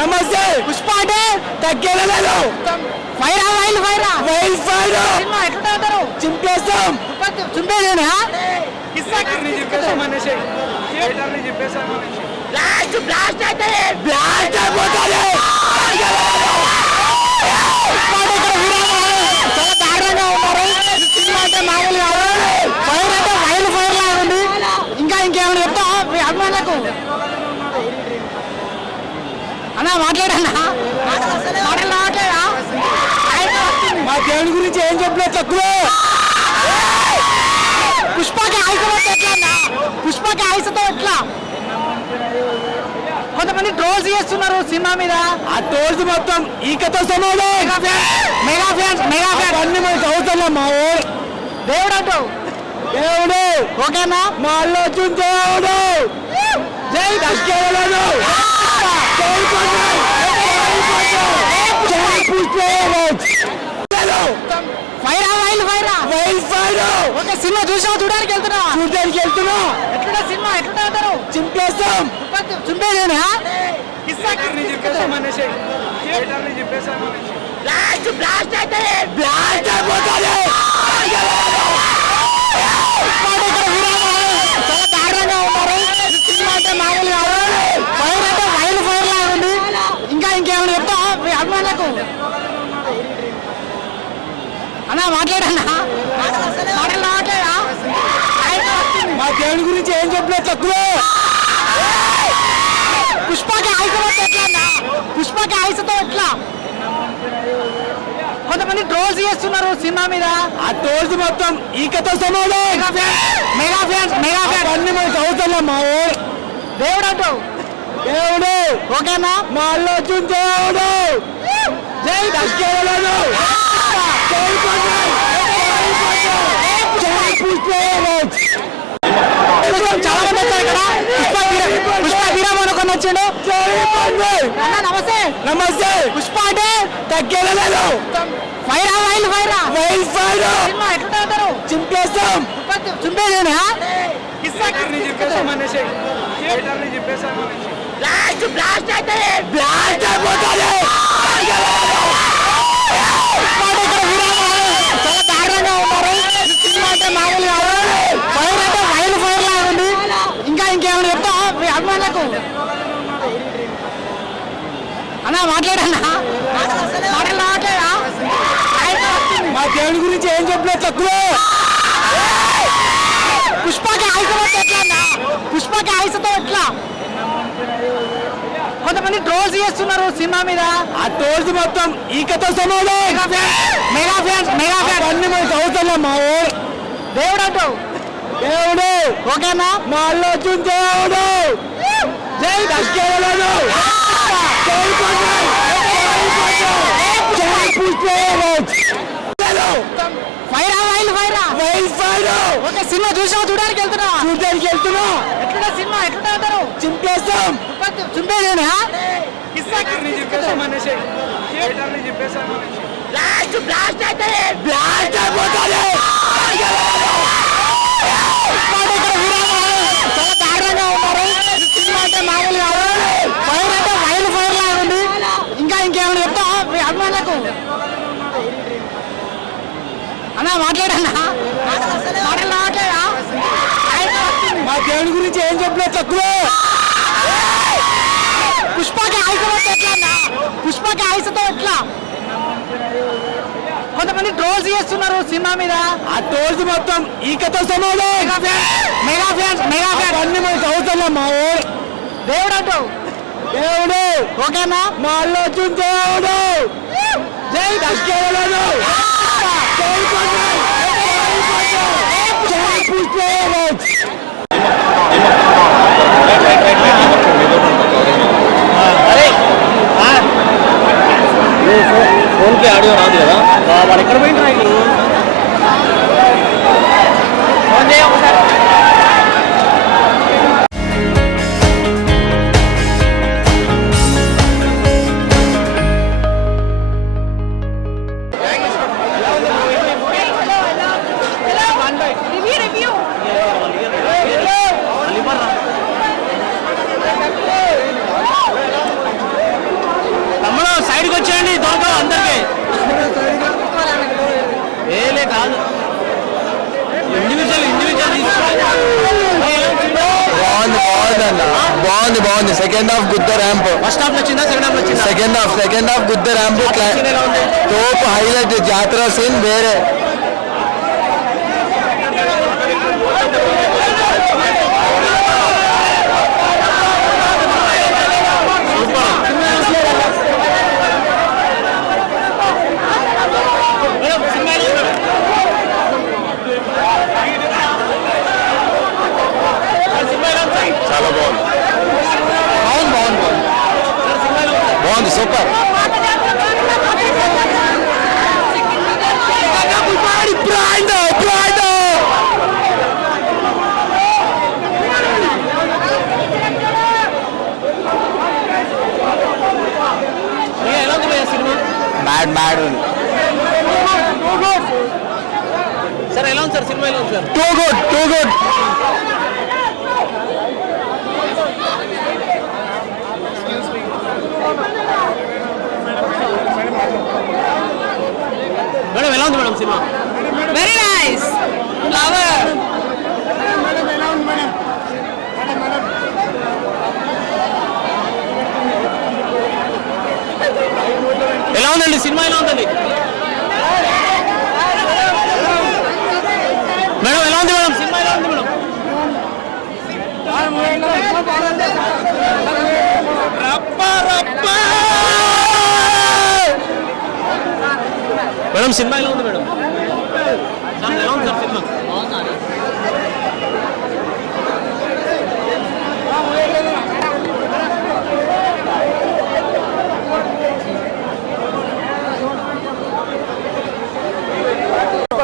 నమస్తే. పుష్ప అంటే తగ్గేలేదు. ఫైరా వైల్ ఫైరా వైల్ ఫైర్ సినిమా ఎట్లా అంటారు? చింపేస్తాం. చింపేదేనా? బ్లాస్ట్ బ్లాస్ట్ అయితే బ్లాస్ట్ అయిపోతుంది. చాలా దారుణంగా ఉన్నారు. సినిమా అంటే మామూలుగా ఫైర్ అంటే వైల్ ఫైర్ లాగా ఉంది. ఇంకా ఇంకేమైనా చెప్తా మీ అభిమానులకు? అన్నా మాట్లాడన్నా మాటలు రావట్లేదా? మా దేవుని గురించి ఏం చెప్పలేదు తక్కువ. పుష్పకి ఆయుసతో ఎట్లా అన్నా? పుష్పకి ఆయుసతో ఎట్లా? కొంతమంది ట్రోల్స్ చేస్తున్నారు సినిమా మీద. ఆ టోల్స్ మొత్తం ఈకతో సమానం. మెగా ఫ్యాన్స్ అన్ని మనకి అవుతున్నాం. మా ఊరు దేవుడు అంటూ దేవుడు ఓకేనా? మా అల్లు అర్జున్ దేవుడు. జై తగ్గేలేదు. ఫైరా వైల్ ఫైరా వైల్ ఫైర్ ఓకే. సినిమా చూడడానికి వెళ్తున్నా. ఎట్లా సినిమా ఎట్లా అంటారు? చింపేస్తాం. చింపేదేనా? బ్లాస్ట్ బ్లాస్ట్ అయితే బ్లాస్ట్ అయిపోతుంది. చాలా దారుణంగా ఉన్నారు. సినిమా అంటే మామూలుగా ఫైర్ అంటే వైల్ ఫైర్ లాగా ఉంది. ఇంకా ఇంకేమైనా చెప్తా మీ అభిమానులకు? అన్నా మాట్లాడన్నా మాటలు రావట్లేదా? మా దేవుని గురించి ఏం చెప్పలేదు తక్కువ. పుష్పకి ఆయుసతో ఎట్లా అన్నా? పుష్పకి ఆయుసతో ఎట్లా? కొంతమంది ట్రోల్స్ చేస్తున్నారు సినిమా మీద. ఆ టోల్స్ మొత్తం ఈకతో సమానం. మెగా ఫ్యాన్స్ అన్ని మనకి అవుతున్నాం. మా ఊరు దేవుడు అంటూ దేవుడు ఓకేనా? మా అల్లు అర్జున్ దేవుడు. జై తగ్గేలేదు. చాలా మంది వచ్చారు ఇక్కడ. పుష్ప వీరమని ఒక నచ్చిండు. అన్న నమస్తే. నమస్తే. పుష్ప అంటే తగ్గేలేదు. ఫైరా వైల్ ఫైరా వైల్ ఫైర్ సినిమా ఎట్లా అంటారు? చింపేస్తాం. చింపేదేనా? బ్లాస్ట్ బ్లాస్ట్ అయితే బ్లాస్ట్ అయిపోతుంది. చాలా దారుణంగా ఉన్నారు. సినిమా అంటే మామూలుగా ఫైర్ అంటే వైల్ ఫైర్ లాగా ఉంది. ఇంకా ఇంకేమైనా చెప్తా మీ అభిమానులకు? అన్నా మాట్లాడన్నా మాటలు రావట్లేదా? మా దేవుని గురించి ఏం చెప్పలేదు తక్కువ. పుష్పకి ఆయుసతో ఎట్లా అన్నా? పుష్పకి ఆయుసతో ఎట్లా? కొంతమంది ట్రోల్స్ చేస్తున్నారు సినిమా మీద. ఆ టోల్స్ మొత్తం ఈకతో సమానం. మెగా ఫ్యాన్స్ అన్ని మనకి అవుతున్నాం. మా ఊరు దేవుడు అంటూ దేవుడు ఓకేనా? మా అల్లు అర్జున్ దేవుడు. జై తగ్గేలేదు. ఫైరా వైల్ ఫైరా వైల్ ఫైర్ ఓకే. సినిమా చూడడానికి వెళ్తున్నా. ఎట్లా సినిమా ఎట్లా అంటారు? చింపేస్తాం. చింపేదేనా? బ్లాస్ట్ బ్లాస్ట్ అయితే బ్లాస్ట్ అయిపోతుంది. చాలా దారుణంగా ఉన్నారు. సినిమా అంటే మామూలుగా ఫైర్ అంటే వైల్ ఫైర్ లాగా ఉంది. ఇంకా ఇంకేమైనా చెప్తా మీ అభిమానులకు? అన్నా మాట్లాడన్నా మాటలు రావట్లేదా? మా దేవుని గురించి ఏం చెప్పలేదు తక్కువ. పుష్పకి ఆయుసతో ఎట్లా అన్నా? పుష్పకి ఆయుసతో ఎట్లా? కొంతమంది ట్రోల్స్ చేస్తున్నారు సినిమా మీద. ఆ టోల్స్ మొత్తం ఈకతో సమానం. మెగా ఫ్యాన్స్ అన్ని మనకి అవుతున్నాం. మా ఊరు దేవుడు అంటూ దేవుడు ఓకేనా? మా అల్లు అర్జున్ దేవుడు. జై తగ్గేలేదు. ఫోన్ కి ఆడియో రాదు కదా. వాళ్ళు ఎక్కడ పోయింటారు? ఫోన్ చేయ ఒకసారి. రివ్యూ బాగుంది బాగుంది సెకండ్ హాఫ్ గుద్ద ర్యాంప్ ఫస్ట్ హాఫ్ నచ్చిందా సెకండ్ హాఫ్ నచ్చిందా సెకండ్ హాఫ్ గుద్ద ర్యాంప్ scene ఎలా ఉంది? టోప్ హైలైట్ జాతర సీన్ వేరే చాలా బాగుంది బాగుంది సూపర్ మ్యాడ్ మ్యాడ్ సార్ ఎలా ఉంది సార్ సినిమా ఎలా ఉంది సార్ టూ గుడ్ మేడం ఎలా ఉంది madam cinema very nice flower ఎలా ఉందండి సినిమా ఎలా ఉందండి మేడం ఎలా ఉంది మేడం సినిమా ఎలా ఉంది మేడం సినిమా ఎలా ఉంది మేడం సార్ ఎలా ఉంది సార్ సినిమా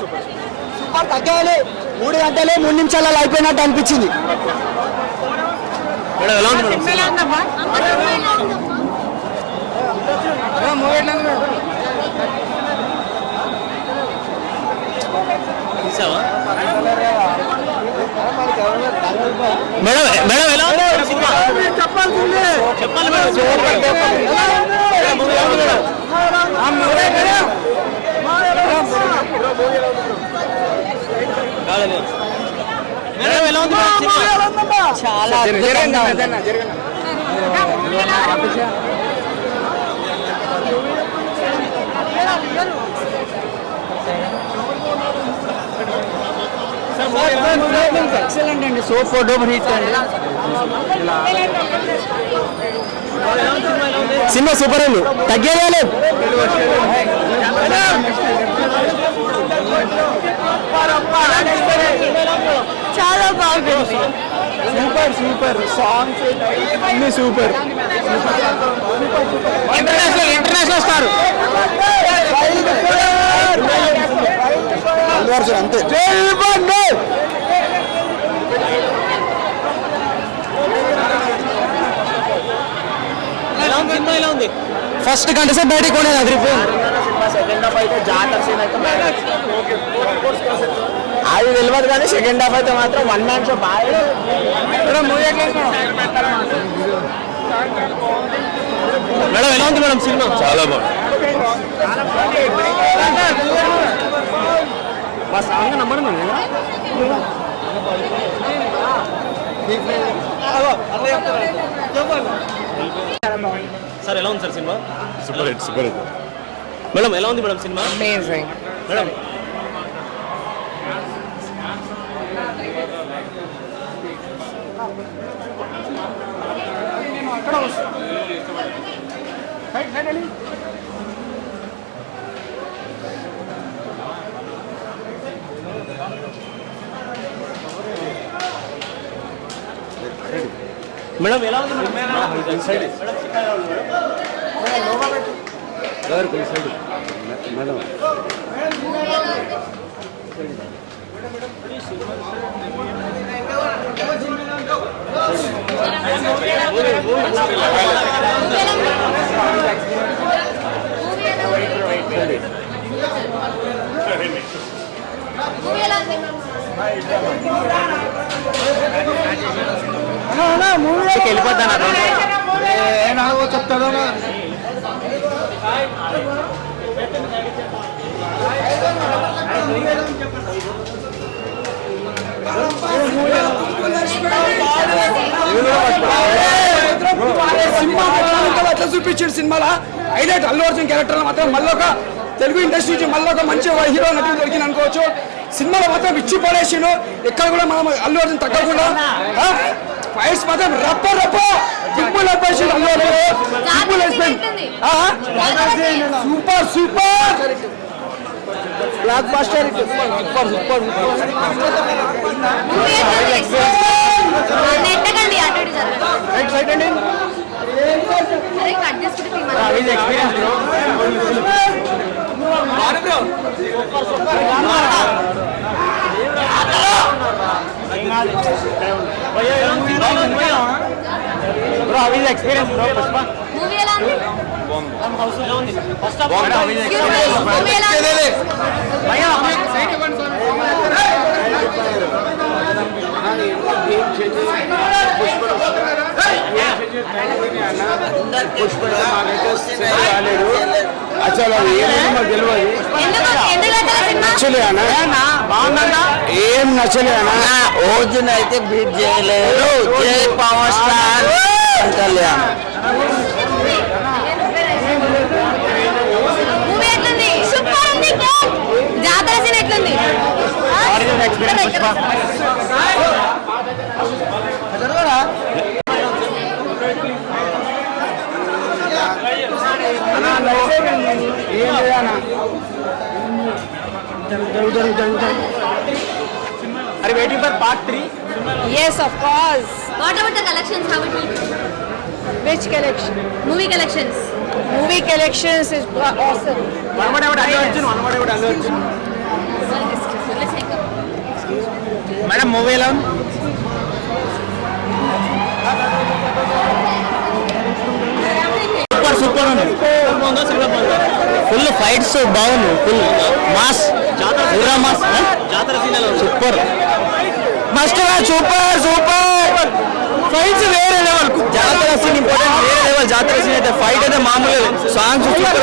సూపర్ తగ్గాలి 3 గంటలే 3 నిమిషాలలో అయిపోయినట్టు అనిపించింది మేడం ఎలా ఉంది మేడం చూసావా మేడం మేడం ఎలా ఉంది సినిమా చెప్పాలి మేడం ఎలా ఉంది చాలా అద్భుతంగా ఉంది. ఎక్సలెంట్ అండి సో ఫోటో హిట్ అండి సినిమా సూపర్ అండి తగ్గేయాలి చాలా బాగుంది సూపర్ సాంగ్స్ అన్ని సూపర్ ఇంటర్నేషనల్ స్టార్ అంతే సినిమా ఎలా ఉంది ఫస్ట్ గంట సేపు బయటకు కొనేది అదిరిపోయింది సెకండ్ హాఫ్ అయితే జాతర సీన్ అయితే అది తెలియదు కానీ సెకండ్ హాఫ్ అయితే మాత్రం 1 మ్యాన్ షో బాగా మేడం ఎలా ఉంది మేడం సినిమా చాలా బాగుంది మా సాంగ్ నంబర్ ఉంది సార్ ఎలా ఉంది sir cinema super hit madam ఎలా ఉంది madam cinema amazing madam madam ఎలా ఉంది మేడం వెళ్ళిపోతాను చెప్తాడు మూవీ సింహాలు అట్లా చూపించాడు సినిమాలో. హైలైట్ అల్లు అర్జున్ క్యారెక్టర్ మాత్రం మళ్ళీ ఒక తెలుగు ఇండస్ట్రీ నుంచి మళ్ళీ ఒక మంచి హీరో నటుడు దొరికింది అనుకోవచ్చు. సినిమాలో మాత్రం ఇచ్చి పడేసిండు. ఎక్కడ కూడా మనం అల్లు అర్జున్ తగ్గకుండా ఫైట్స్ మాత్రం రప్ప రప్ప దిక్కులు అయిపోయి Allu Arjun super super block buster super super. Experience అసలు ఏమైనా మాకు తెలియదు. ఏం నచ్చలే అన్న. ఓజున్ అయితే బీట్ చేయలేదు. జై పవర్ స్టార్ కళ్యాణ్. జాతర సీన్ ఎట్లుంది? Are you waiting for part 3? Yes, of course. What about the collections? How it will be? Which collection? Movie collections. Movie collections is awesome. One more about Allu Arjun. Let's take up. Madam, movie alone. Super ఉంది. Full fights బాగుంది. Full mass పూరా mass. Super must super super fights వేరే level. జాతర scene important, వేరే level. జాతర scene అయితే fight అయితే మామూలు. సాంగ్స్ సూపర్,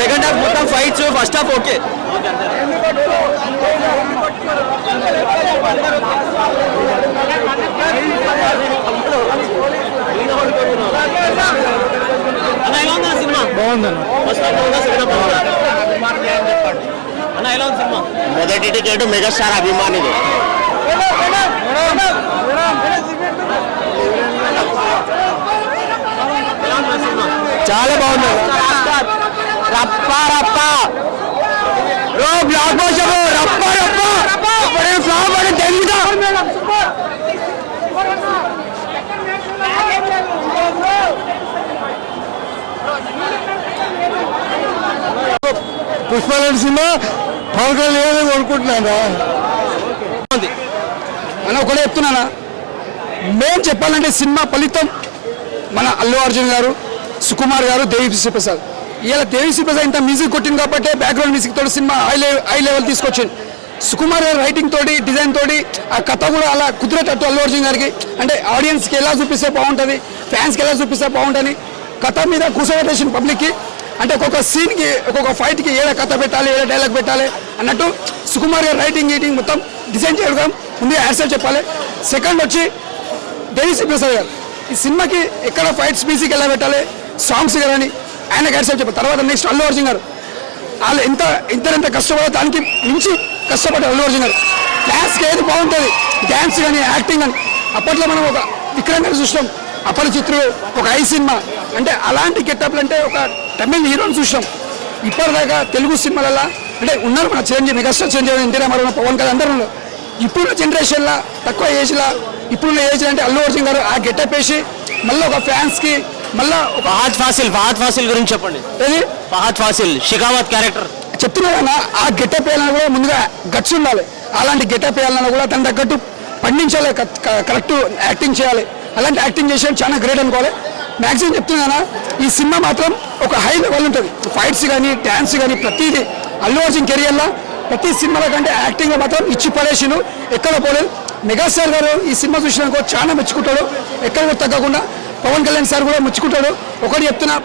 సెకండ్ హాఫ్ మొత్తం ఫైట్స్, ఫస్ట్ హాఫ్ ఓకే. మొదటి టికెట్ మెగాస్టార్ అభిమానిది. చాలా బాగుంది. రప్ప రప్ప బ్లాక్ బస్టర్ రప్ప రప్ప ఫ్లాప్ అని తెలుగుదా. పుష్పలాంటి సినిమా పవన్ కళ్యాణ్ కొనుక్కుంటున్నాను అని ఒకటే చెప్తున్నానా. మేము చెప్పాలంటే సినిమా ఫలితం మన అల్లు అర్జున్ గారు, సుకుమార్ గారు, దేవిశ్రీ ప్రసాద్. ఇలా దేవిశ్రీ ప్రసాద్ ఇంత మ్యూజిక్ కొట్టింది కాబట్టి బ్యాక్గ్రౌండ్ మ్యూజిక్ తోటి సినిమా హై లెవెల్ తీసుకొచ్చింది. సుకుమార్ గారు రైటింగ్ తోటి, డిజైన్ తోటి ఆ కథ కూడా అలా కుదిరేటట్టు అల్లు అర్జున్ గారికి అంటే ఆడియన్స్కి ఎలా చూపిస్తే బాగుంటుంది, ఫ్యాన్స్కి ఎలా చూపిస్తే బాగుంటుంది, కథ మీద కూర్చోబెట్టేసిన పబ్లిక్కి. అంటే ఒక్కొక్క సీన్కి, ఒక్కొక్క ఫైట్కి ఏడ కథ పెట్టాలి, ఏడ డైలాగ్ పెట్టాలి అన్నట్టు సుకుమార్ గారు రైటింగ్ గీటింగ్ మొత్తం డిజైన్ చేయడం ముందు యాడ్సెట్ చెప్పాలి. సెకండ్ వచ్చి దేవిశ్రీ ప్రసాద్ గారు ఈ సినిమాకి ఎక్కడ ఫైట్స్ మ్యూజిక్ ఎలా పెట్టాలి, సాంగ్స్ కానీ ఆయన యాడ్సెట్ చెప్పాలి. తర్వాత నెక్స్ట్ అల్లు అర్జున్ గారు వాళ్ళు ఎంత కష్టపడాలి దానికి మించి కష్టపడ్డారు అల్లు అర్జున్ గారు. డ్యాన్స్కి ఏది బాగుంటుంది, డ్యాన్స్ కానీ యాక్టింగ్ కానీ. అప్పట్లో మనం ఒక విక్రమ్ గారు చూసినాం, అపరిచిత్రుడు, ఒక ఐ సినిమా. అంటే అలాంటి గెటప్లు అంటే ఒక తమిళ హీరోని చూసినాం. ఇప్పటిదాకా తెలుగు సినిమాలలో అంటే ఉన్నారు మన చిరంజీవి, మెగాస్టార్ చిరంజీవి, ఎన్టీ రామారావు, పవన్ కళ్యాణ్ అందరూ ఉన్నారు. ఇప్పుడున్న జనరేషన్లో తక్కువ ఏజ్లో, ఇప్పుడున్న ఏజ్ అంటే అల్లు అర్జున్ గారు ఆ గెటప్ వేసి మళ్ళీ ఒక ఫ్యాన్స్కి మళ్ళీ ఒక ఫహద్ ఫాసిల్ గురించి చెప్పండి. ఏది ఫహద్ ఫాసిల్ షికావత్ క్యారెక్టర్ చెప్తున్నా కదా, ఆ గెటప్ వేయాలన్నా కూడా ముందుగా గట్స్ ఉండాలి. అలాంటి గెటప్ వేయాలన్నా కూడా తన తగ్గట్టు పండించాలి, కరెక్ట్ యాక్టింగ్ చేయాలి. అలాంటి యాక్టింగ్ చేసేది చాలా గ్రేట్ అనుకోవాలి. మ్యాక్సిమం చెప్తున్నా ఈ సినిమా మాత్రం ఒక హై లెవెల్ ఉంటుంది. ఫైట్స్ కానీ, డ్యాన్స్ కానీ ప్రతిదీ అల్లు అర్జున్ కెరియర్లో ప్రతి సినిమాల కంటే యాక్టింగ్లో మాత్రం ఇచ్చి పడేసిను, ఎక్కడ పోలేదు. మెగాస్టార్ గారు ఈ సినిమా చూసినాకో చాలా మెచ్చుకుంటాడు, ఎక్కడ కూడా తగ్గకుండా. పవన్ కళ్యాణ్ సార్ కూడా మెచ్చుకుంటాడు. ఒకటి చెప్తున్నా,